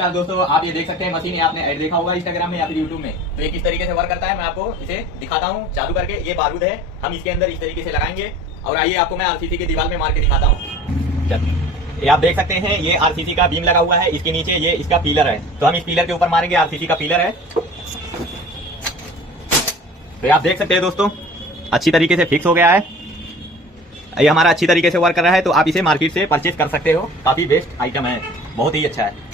नमस्कार दोस्तों, आप ये देख सकते हैं मशीन, ये आपने ऐड देखा होगा इंस्टाग्राम में या फिर यूट्यूब में। तो ये किस तरीके से वर्क करता है मैं आपको इसे दिखाता हूँ चालू करके। ये बारूद है, हम इसके अंदर इस तरीके से लगाएंगे और आइए आपको मैं आरसीसी की दीवार में मार के दिखाता हूँ। ये आप देख सकते हैं, ये आरसीसी का बीम लगा हुआ है, इसके नीचे ये इसका पिलर है। तो हम इस पिलर के ऊपर मारेंगे, आरसीसी का पिलर है। तो ये आप देख सकते हैं दोस्तों, अच्छी तरीके से फिक्स हो गया है। ये हमारा अच्छी तरीके से वर्क कर रहा है। तो आप इसे मार्केट से परचेज कर सकते हो, काफी बेस्ट आइटम है, बहुत ही अच्छा है।